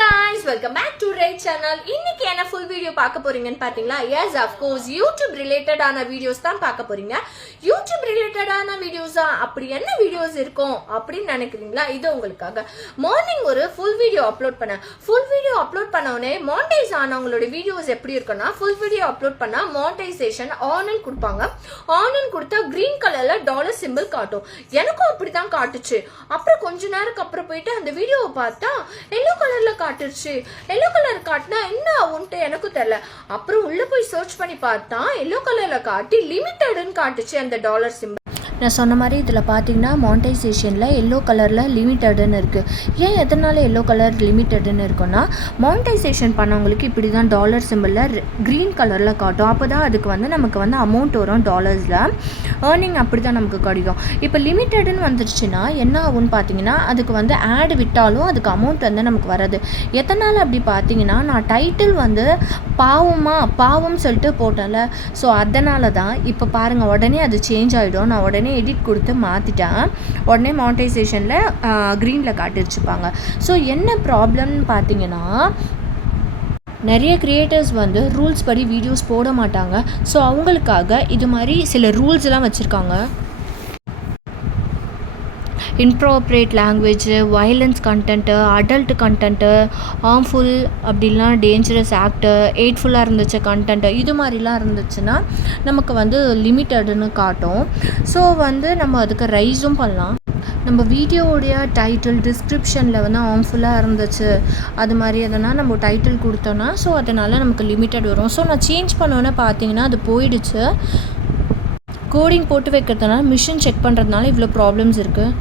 guys, welcome back to Red channel. இன்னைக்கு என்ன full video பார்க்க போறீங்கன்னு பாத்தீங்களா? Yes, of course, YouTube related ஆன videos தான் பார்க்க போறீங்க. YouTube related ஆன videos அப்படி என்ன videos இருக்கும் அப்படினு நினைக்கிறீங்களா? இது உங்களுக்காக. மார்னிங் ஒரு full video upload பண்ணேன். full video upload பண்ணவனே monetize ஆனவங்களோட videos எப்படி இருக்குன்னா full video upload பண்ணா monetization on ன்னு கொடுப்பாங்க. on ன்னு கொடுத்தா green கலர்ல டாலர் சிம்பிள் காட்டும். எனக்கும் அப்படி தான் காட்டுச்சு. அப்புறம் கொஞ்ச நேரத்துக்கு அப்புறம் போயிட்டு அந்த வீடியோவை பார்த்தா yellow கலர்ல காட்டுச்சு. yellow கலர் காட்டினா என்ன ஆகும்ட்டு எனக்கு தெரியல. அப்புறம் உள்ள போய் சர்ச் பண்ணி பார்த்தா yellow கலர்ல காட்டி லிமிட்டட்னு காட்டுச்சு அந்த டாலர் சிம்பிள். நான் சொன்ன மாதிரி இதில் பார்த்தீங்கன்னா மானிட்டைசேஷனில் எல்லோ கலரில் லிமிட்டடுன்னு இருக்குது. ஏன் எதனால் எல்லோ கலர் லிமிட்டடுன்னு இருக்குன்னா மானிட்டைசேஷன் பண்ணவங்களுக்கு இப்படி தான் டாலர் சிம்பிளில் க்ரீன் கலரில் காட்டும். அப்போ தான் அதுக்கு வந்து நமக்கு வந்து அமௌண்ட் வரும் டாலர்ஸில். ஏர்னிங் அப்படி தான் நமக்கு கிடைக்கும். இப்போ லிமிட்டடுன்னு வந்துருச்சுன்னா என்ன ஆகும்னு பார்த்தீங்கன்னா அதுக்கு வந்து ஆட் விட்டாலும் அதுக்கு அமௌண்ட் வந்து நமக்கு வராது. எதனால் அப்படி பார்த்தீங்கன்னா நான் டைட்டில் வந்து பாவம் சொல்லிட்டு போட்டேன்ல, ஸோ அதனால தான் இப்போ பாருங்கள் உடனே அது சேஞ்ச் ஆகிடும். நான் உடனே எடிட் கொடுத்து மாற்றிட்டேன். உடனே மானிட்டைசேஷனில் க்ரீனில் காட்டிருச்சுப்பாங்க. ஸோ என்ன ப்ராப்ளம்னு பார்த்தீங்கன்னா நிறைய க்ரியேட்டர்ஸ் வந்து ரூல்ஸ் படி வீடியோஸ் போட மாட்டாங்க. ஸோ அவங்களுக்காக இது மாதிரி சில ரூல்ஸ்லாம் வச்சுருக்காங்க. Inappropriate language, violence content, adult content, harmful அப்படிலாம் டேஞ்சரஸ் ஆக்ட்டு, எய்ட்ஃபுல்லாக இருந்துச்சு கண்டென்ட்டு, இது மாதிரிலாம் இருந்துச்சுன்னா நமக்கு வந்து லிமிட்டடுன்னு காட்டும். ஸோ வந்து நம்ம அதுக்கு ரைஸும் பண்ணலாம். நம்ம வீடியோவுடைய டைட்டில் டிஸ்கிரிப்ஷனில் வந்து ஹார்ம்ஃபுல்லாக இருந்துச்சு அது மாதிரி எதனா நம்ம டைட்டில் கொடுத்தோன்னா ஸோ அதனால் நமக்கு லிமிட்டட் வரும். ஸோ நான் சேஞ்ச் பண்ணோன்னே பார்த்தீங்கன்னா அது போயிடுச்சு. கோடிங் போட்டு வைக்கிறதுனால மிஷின் செக் பண்ணுறதுனால இவ்வளோ ப்ராப்ளம்ஸ் இருக்குது.